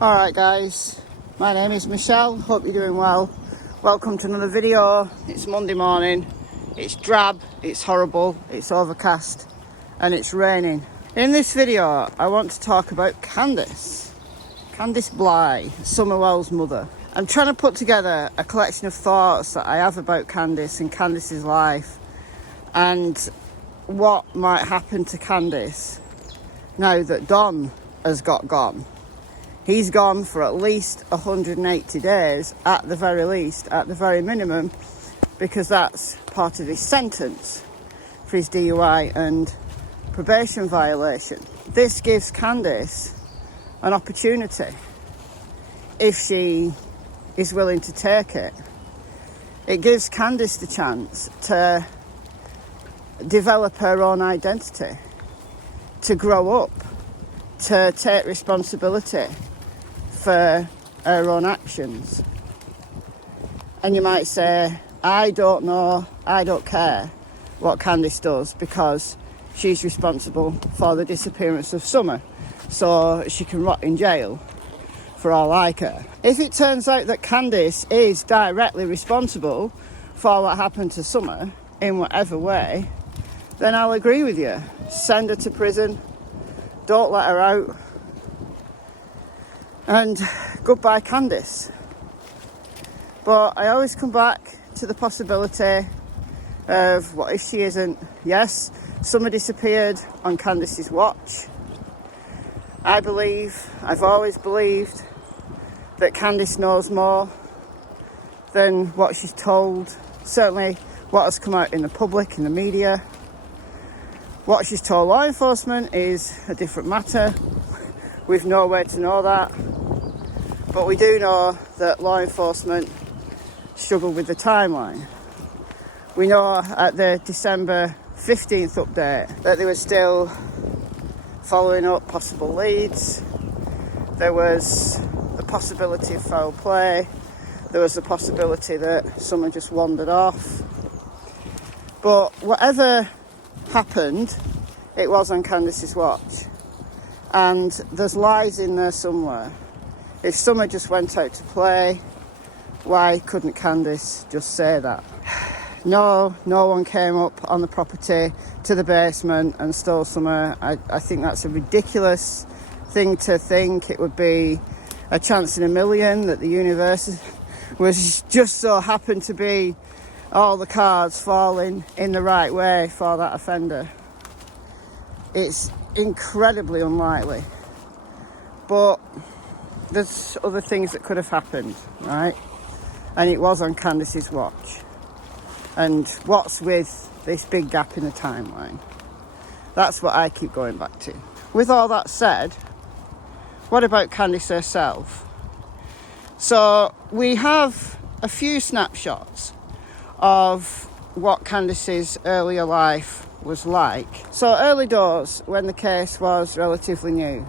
Alright guys, my name is Michelle, hope you're doing well. Welcome to another video. It's Monday morning, it's drab, it's horrible, it's overcast and it's raining. In this video I want to talk about Candice Bly, Summerwell's mother. I'm trying to put together a collection of thoughts that I have about Candice and Candice's life and what might happen to Candice now that Don has got gone. He's gone for at least 180 days, at the very least, at the very minimum, because that's part of his sentence for his DUI and probation violation. This gives Candice an opportunity, if she is willing to take it. It gives Candice the chance to develop her own identity, to grow up, to take responsibility for her own actions. And you might say, I don't know, I don't care what Candice does because she's responsible for the disappearance of Summer, so she can rot in jail for all I care. If it turns out that Candice is directly responsible for what happened to Summer in whatever way, then I'll agree with you. Send her to prison, don't let her out, and goodbye Candice. But I always come back to the possibility of what if she isn't. Yes, Summer disappeared on Candice's watch. I've always believed that Candice knows more than what she's told. Certainly what has come out in the public, in the media. What she's told law enforcement is a different matter. We've no way to know that. But we do know that law enforcement struggle with the timeline. We know at the December 15th update that they were still following up possible leads. There was the possibility of foul play. There was the possibility that someone just wandered off. But whatever happened, it was on Candice's watch. And there's lies in there somewhere. If Summer just went out to play, why couldn't Candice just say that? No one came up on the property to the basement and stole Summer. I think that's a ridiculous thing to think. It would be a chance in a million that the universe was just so happened to be all the cards falling in the right way for that offender. It's incredibly unlikely. But there's other things that could have happened, right? And it was on Candice's watch. And what's with this big gap in the timeline? That's what I keep going back to. With all that said, what about Candice herself? So we have a few snapshots of what Candice's earlier life was like. So early doors, when the case was relatively new,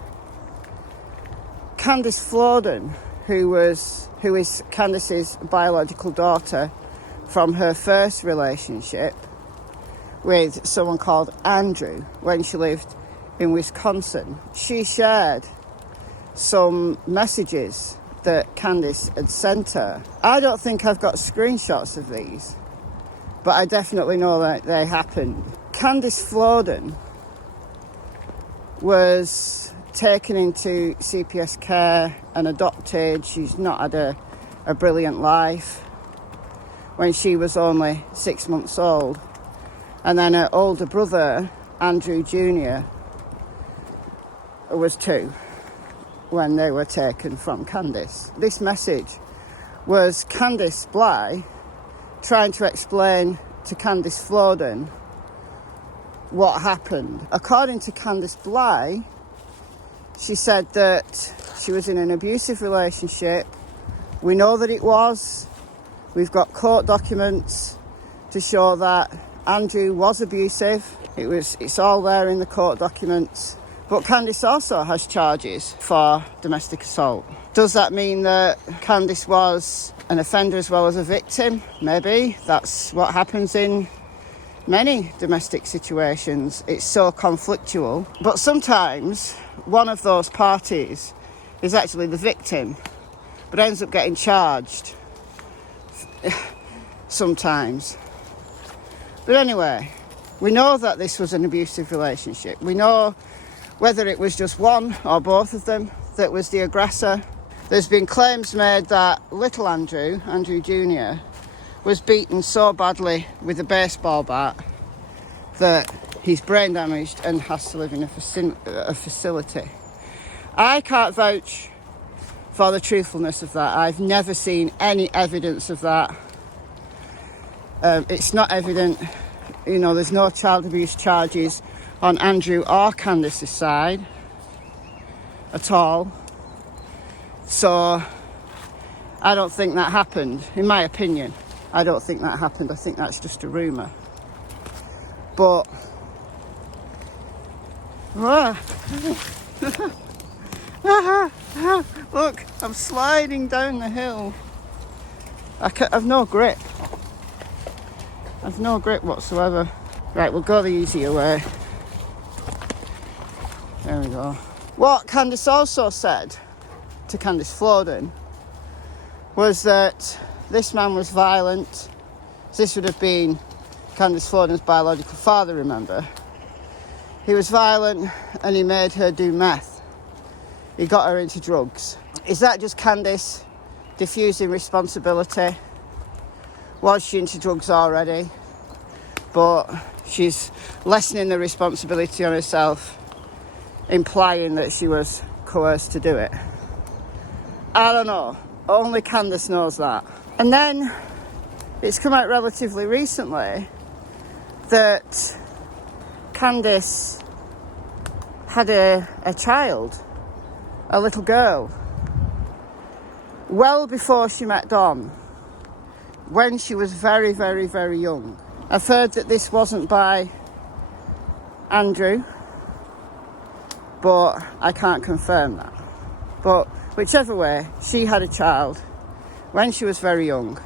Candice Flodden, who is Candice's biological daughter from her first relationship with someone called Andrew when she lived in Wisconsin, she shared some messages that Candice had sent her. I don't think I've got screenshots of these, but I definitely know that they happened. Candice Flodden was taken into CPS care and adopted. She's not had a brilliant life when she was only 6 months old. And then her older brother, Andrew Jr., was 2 when they were taken from Candice. This message was Candice Bly trying to explain to Candice Flodden what happened. According to Candice Bly, she said that she was in an abusive relationship. We know that it was. We've got court documents to show that Andrew was abusive. It's all there in the court documents. But Candice also has charges for domestic assault. Does that mean that Candice was an offender as well as a victim? Maybe. That's what happens in many domestic situations. It's so conflictual. But sometimes one of those parties is actually the victim, but ends up getting charged sometimes. But anyway, we know that this was an abusive relationship. We know whether it was just one or both of them that was the aggressor. There's been claims made that little Andrew Jr., was beaten so badly with a baseball bat that he's brain damaged and has to live in a facility. I can't vouch for the truthfulness of that. I've never seen any evidence of that. It's not evident, you know, there's no child abuse charges on Andrew or Candice's side at all. So I don't think that happened, in my opinion. I don't think that happened. I think that's just a rumour. But look, I'm sliding down the hill. I've no grip. I've no grip whatsoever. Right, we'll go the easier way. There we go. What Candice also said to Candice Floden was that this man was violent. This would have been Candice Floden's biological father, remember? He was violent and he made her do meth. He got her into drugs. Is that just Candice diffusing responsibility? Was she into drugs already? But she's lessening the responsibility on herself, implying that she was coerced to do it. I don't know. Only Candice knows that. And then it's come out relatively recently that Candice had a child, a little girl, well before she met Don, when she was very, very, very young. I've heard that this wasn't by Andrew, but I can't confirm that. But whichever way, she had a child when she was very young,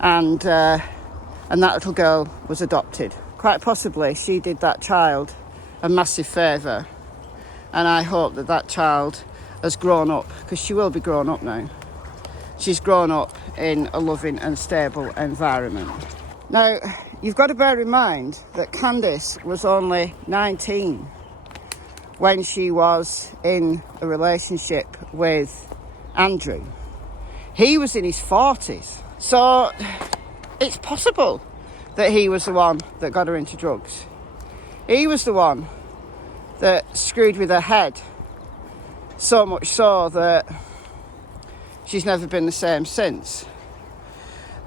and that little girl was adopted. Quite possibly she did that child a massive favour, and I hope that that child has grown up, because she will be grown up now. She's grown up in a loving and stable environment. Now, you've got to bear in mind that Candice was only 19 when she was in a relationship with Andrew. He was in his 40s. So it's possible that he was the one that got her into drugs. He was the one that screwed with her head, so much so that she's never been the same since.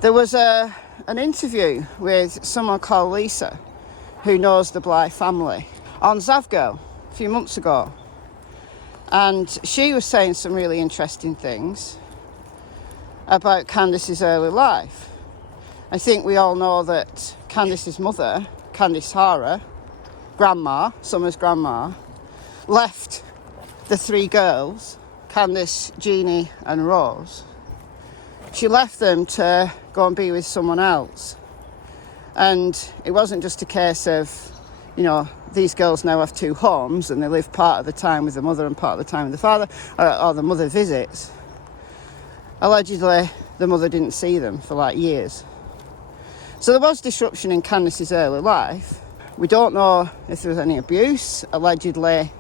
There was an interview with someone called Lisa, who knows the Bly family, on Zavgo a few months ago. And she was saying some really interesting things about Candice's early life. I think we all know that Candice's mother, Candice Hara, grandma, Summer's grandma, left the three girls, Candice, Jeannie and Rose. She left them to go and be with someone else. And it wasn't just a case of, you know, these girls now have two homes and they live part of the time with the mother and part of the time with the father, or the mother visits. Allegedly, the mother didn't see them for like years. So there was disruption in Candice's early life. We don't know if there was any abuse. Allegedly,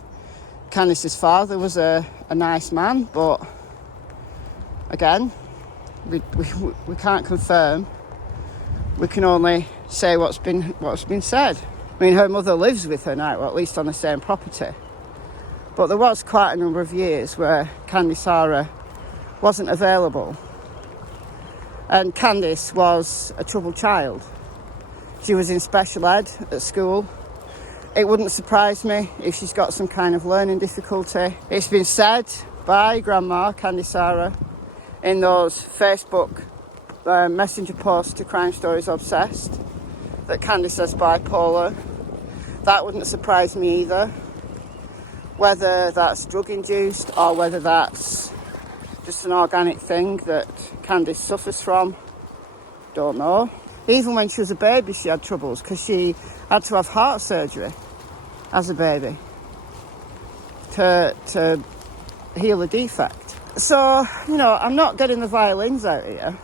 Candice's father was a nice man, but again, we can't confirm. We can only say what's been said. I mean, her mother lives with her now, or at least on the same property. But there was quite a number of years where Candice Hara wasn't available. And Candice was a troubled child. She was in special ed at school. It wouldn't surprise me if she's got some kind of learning difficulty. It's been said by Grandma Candice Hara in those Facebook messenger posts to Crime Stories Obsessed that Candice has bipolar. That wouldn't surprise me either. Whether that's drug-induced or whether that's just an organic thing that Candice suffers from, don't know. Even when she was a baby, she had troubles because she had to have heart surgery as a baby to heal a defect. So, you know, I'm not getting the violins out here,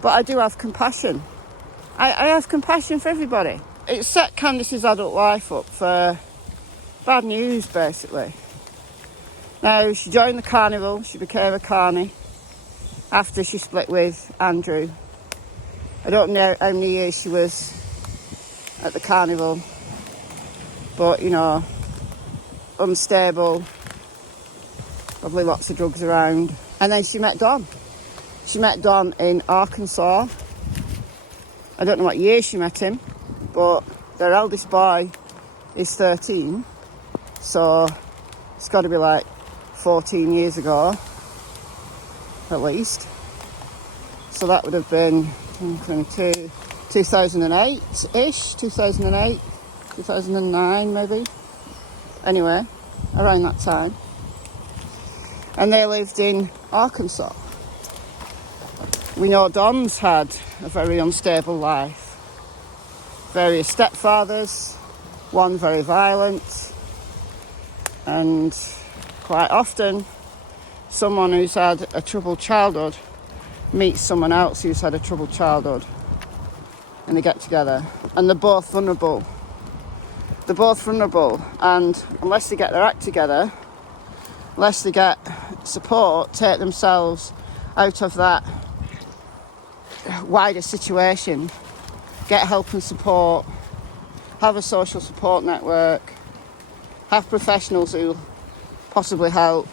but I do have compassion. I have compassion for everybody. It set Candice's adult life up for bad news, basically. Now, she joined the carnival, she became a carny after she split with Andrew. I don't know how many years she was at the carnival, but, you know, unstable, probably lots of drugs around. And then she met Don. She met Don in Arkansas. I don't know what year she met him, but their eldest boy is 13, so it's got to be like 14 years ago, at least. So that would have been 2008-ish, 2008, 2009 maybe. Anyway, around that time. And they lived in Arkansas. We know Don's had a very unstable life. Various stepfathers, one very violent, and quite often someone who's had a troubled childhood meets someone else who's had a troubled childhood, and they get together, and they're both vulnerable. They're both vulnerable, and unless they get their act together, unless they get support, take themselves out of that wider situation, get help and support, have a social support network, have professionals who possibly help,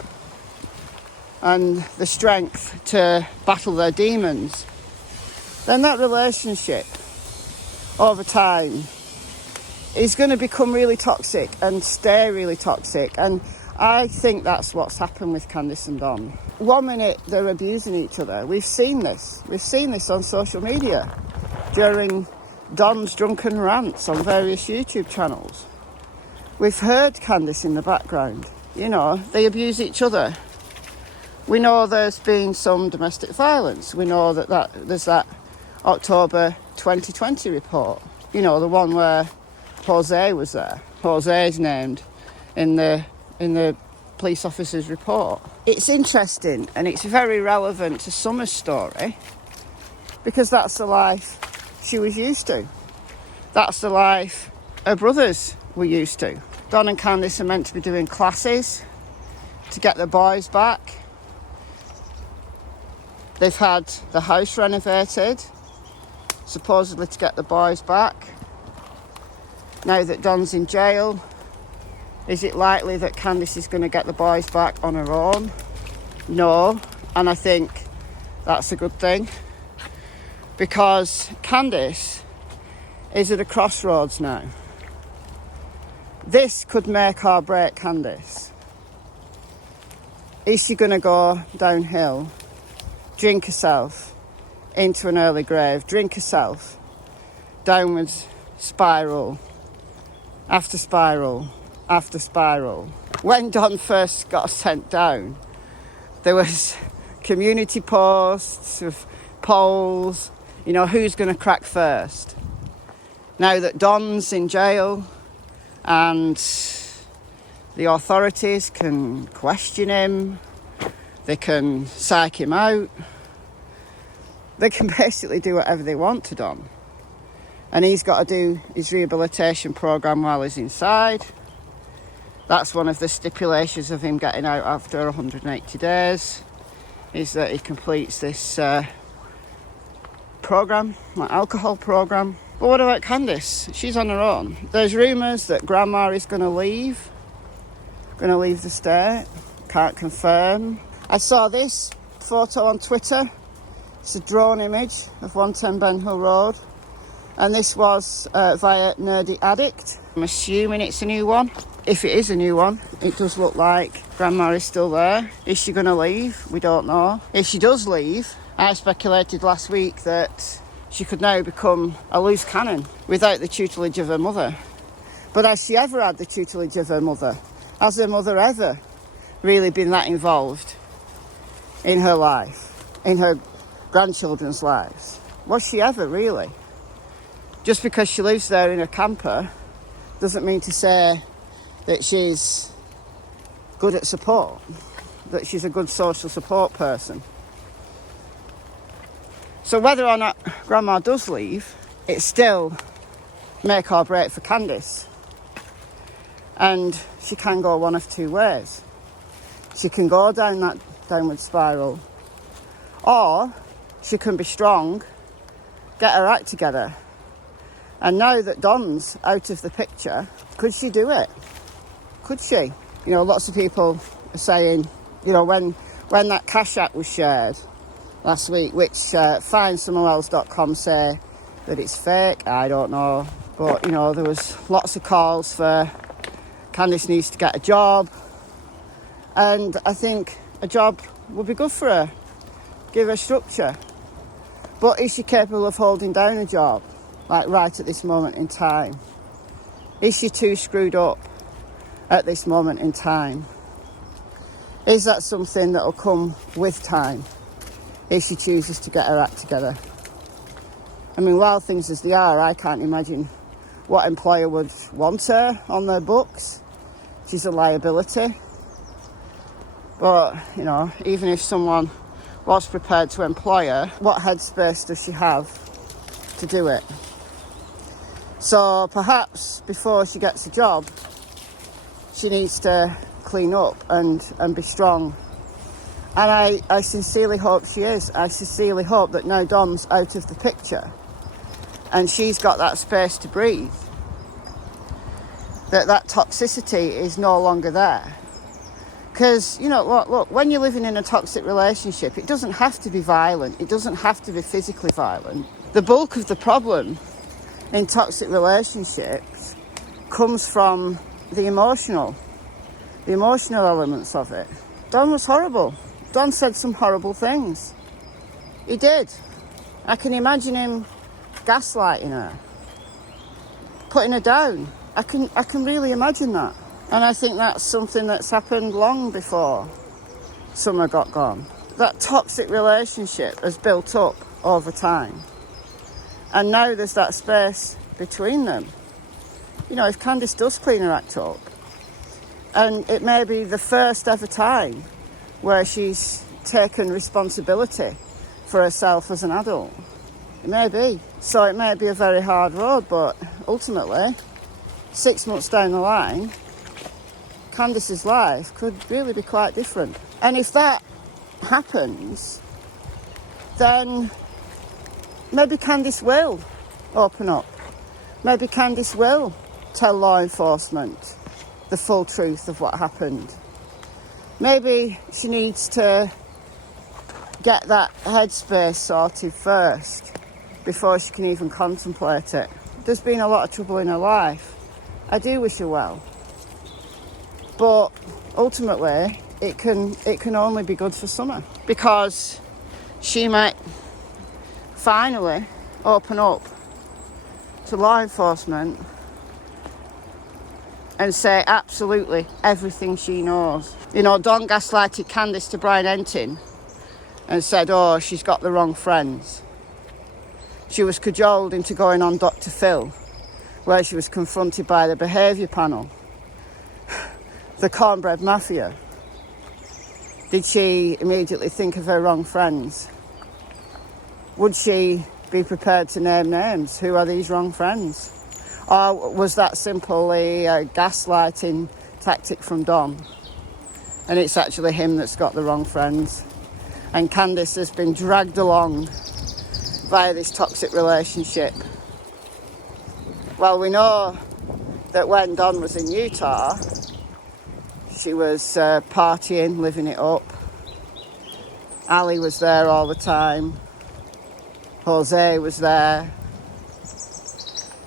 and the strength to battle their demons, then that relationship over time is going to become really toxic and stay really toxic. And I think that's what's happened with Candice and Don. One minute they're abusing each other. We've seen this. We've seen this on social media during Don's drunken rants on various YouTube channels. We've heard Candice in the background. You know, they abuse each other. We know there's been some domestic violence. We know that there's that October 2020 report. You know, the one where Jose was there. Jose is named in the police officer's report. It's interesting and it's very relevant to Summer's story because that's the life she was used to. That's the life her brothers were used to. Don and Candice are meant to be doing classes to get the boys back. They've had the house renovated, supposedly to get the boys back. Now that Don's in jail, is it likely that Candice is going to get the boys back on her own? No, and I think that's a good thing, because Candice is at a crossroads now. This could make or break Candice. Is she going to go downhill, drink herself into an early grave, drink herself downwards spiral after spiral after spiral? When Don first got sent down, there was community posts of polls, you know, who's going to crack first. Now that Don's in jail and the authorities can question him, they can psych him out, they can basically do whatever they want to Don. And he's got to do his rehabilitation programme while he's inside. That's one of the stipulations of him getting out after 180 days, is that he completes this programme, like alcohol programme. But what about Candice? She's on her own. There's rumours that Grandma is going to leave the state. Can't confirm. I saw this photo on Twitter. It's a drone image of 110 Ben Hill Road. And this was via Nerdy Addict. I'm assuming it's a new one. If it is a new one, it does look like Grandma is still there. Is she going to leave? We don't know. If she does leave, I speculated last week that she could now become a loose cannon without the tutelage of her mother. But has she ever had the tutelage of her mother? Has her mother ever really been that involved in her life, in her grandchildren's lives? Was she ever really? Just because she lives there in a camper doesn't mean to say that she's good at support. that she's a good social support person. So whether or not Grandma does leave, it's still make or break for Candice. And she can go one of two ways. She can go down that downward spiral, or she can be strong, get her act together. And now that Don's out of the picture, could she do it? Could she? You know, lots of people are saying, you know, when that Cash App was shared last week, which findsomeoneelse.com say that it's fake, I don't know. But, you know, there was lots of calls for Candice needs to get a job. And I think a job would be good for her. Give her structure. But is she capable of holding down a job, like right at this moment in time? Is she too screwed up at this moment in time? Is that something that will come with time if she chooses to get her act together? I mean, wild things as they are, I can't imagine what employer would want her on their books. She's a liability. But, you know, even if someone was prepared to employ her, what headspace does she have to do it? So perhaps before she gets a job, she needs to clean up and be strong. And I sincerely hope she is. I sincerely hope that now Dom's out of the picture and she's got that space to breathe, that toxicity is no longer there. Because, you know, look, when you're living in a toxic relationship, it doesn't have to be violent. It doesn't have to be physically violent. The bulk of the problem in toxic relationships comes from the emotional elements of it. Don was horrible. Don said some horrible things. He did. I can imagine him gaslighting her, putting her down. I can really imagine that. And I think that's something that's happened long before Summer got gone. That toxic relationship has built up over time. And now there's that space between them. You know, if Candice does clean her act up, and it may be the first ever time where she's taken responsibility for herself as an adult. It may be. So it may be a very hard road, but ultimately, 6 months down the line, Candice's life could really be quite different. And if that happens, then maybe Candice will open up. Maybe Candice will tell law enforcement the full truth of what happened. Maybe she needs to get that headspace sorted first before she can even contemplate it. There's been a lot of trouble in her life. I do wish her well. But ultimately, it can only be good for Summer, because she might finally open up to law enforcement and say absolutely everything she knows. You know, Don gaslighted Candice to Brian Entin and said, oh, she's got the wrong friends. She was cajoled into going on Dr. Phil, where she was confronted by the behaviour panel. The cornbread mafia. Did she immediately think of her wrong friends? Would she be prepared to name names? Who are these wrong friends? Or was that simply a gaslighting tactic from Don? And it's actually him that's got the wrong friends. And Candice has been dragged along via this toxic relationship. Well, we know that when Don was in Utah, she was partying, living it up. Ali was there all the time. Jose was there.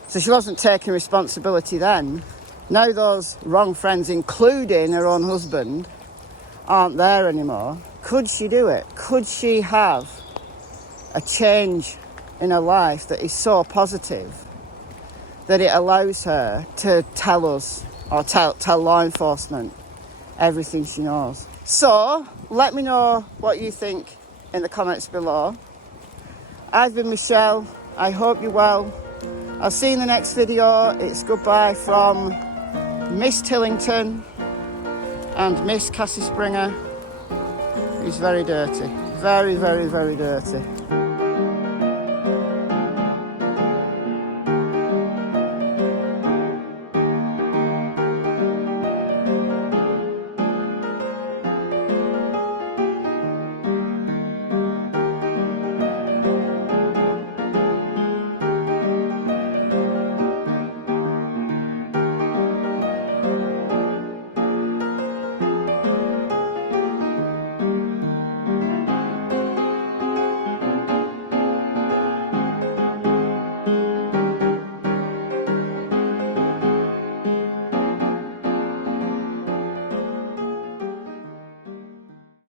So she wasn't taking responsibility then. Now those wrong friends, including her own husband, aren't there anymore. Could she do it? Could she have a change in her life that is so positive that it allows her to tell us, or tell law enforcement, everything she knows? So let me know what you think in the comments below. I've been Michelle. I hope you're well. I'll see you in the next video. It's goodbye from Miss Tillington and Miss Cassie Springer. is very dirty. Very, very, very dirty.